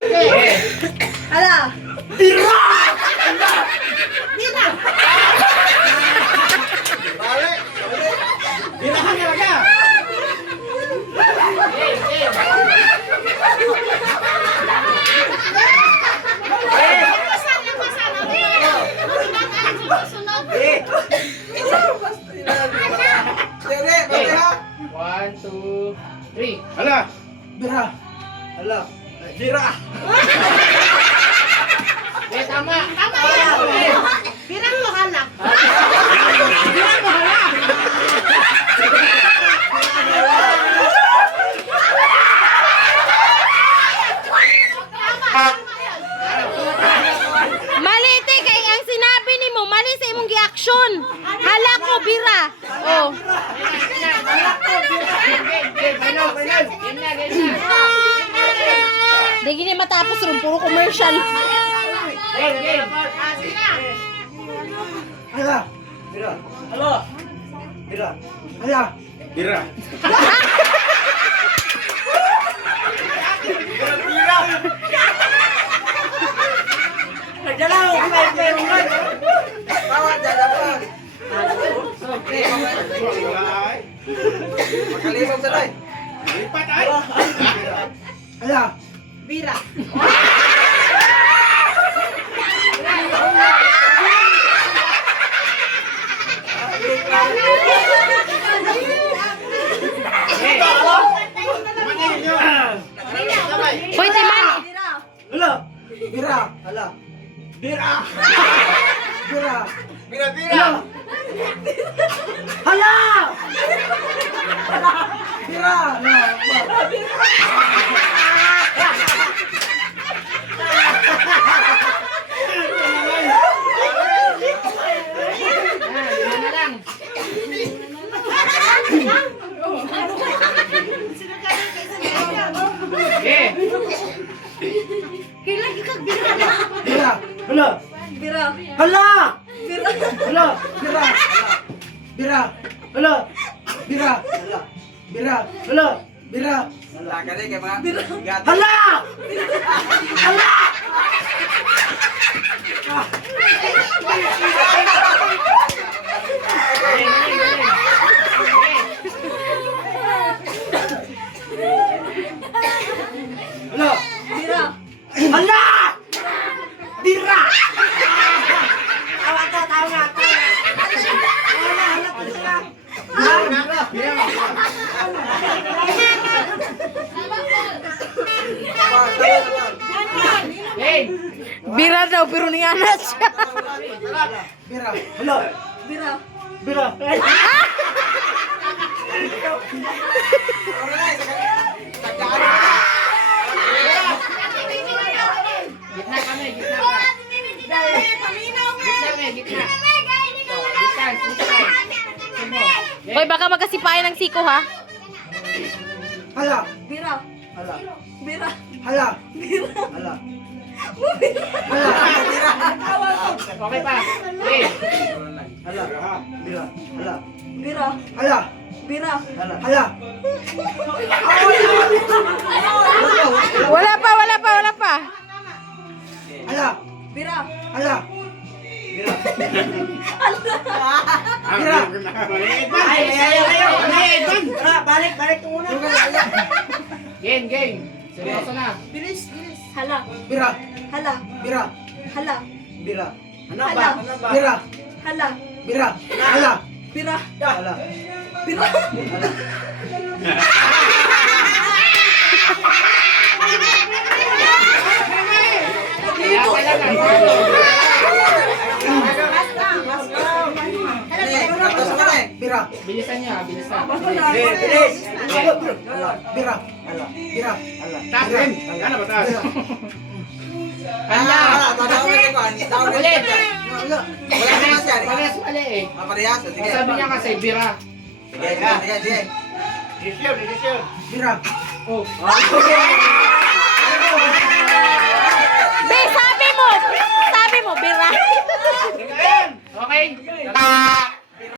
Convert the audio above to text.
Ala. Bira! Bira. Balik! Birahan talaga! One, two, three. Hala! Bira! Hala! Bira! Eh, tama. Tama yan. Birang mo hala. Bilang mo hala. Mali te kay ang sinabi nimo mali sa imong gi-action. Hala ko bira. Oh. Game na, game na. Di gini matapos ron puro commercial. Game, game. Hala! Bira! Hala! Bira! Hala! Bira! Bira! Nagdala ko kay Roman. Bawat dalapan. Okay. Makalibog sa tay. Lipat ay. Hala! Bira. Pwede man. Hala! Bira! Hala! Bira! Bira! Bira! Bira! Hala! Bira! Lima na lang. Okay. Kailan ikag bira. Bira! Hala! Bira. Hala! Bira. Hala! Bira! Bira! Hala! Bira! Hala! Bira! Hala! Bira! Hala! Kaya kay mga Hala! Hala! Hala! Bira. Hala! Bira! Tawa to, tawa. Game. Bira daw pero ni anak siya. Bira! Hala! Bira. Bira! Gitna kami, gitna ka. Gitna kami, gitna. Distance, distance. Sumo. Hoy baka magkasipayan ng siko ha. Hala! Bira. Hala! Bira. Hala! Hala! Hala! Okay pa. Game. Hala! Bira! Hala! Bira. Hala! Bira. Hala! Hala! Wala pa, wala pa, wala pa. Hala! Bira. Hala! Bira! Bira! Balik! Balik ko muna! Game, game. Seryoso na. Bilis, bilis. Hala. Bira! Hala. Bira! Hala. Bira! Hala. Bira! Hala. Bira! Hala! Bira. Hala! Bira. Kaya kailangan. Bira! Bilisan niya, bilisan. Bilis! Bira! Hala! Bira! Hala! Tasin. Hala ba taas? Kanya. Ulit. Wala! Parehas mali eh. Sabi niya kasi, bira. Bira! Oh. Be, sabi mo bira. Okay?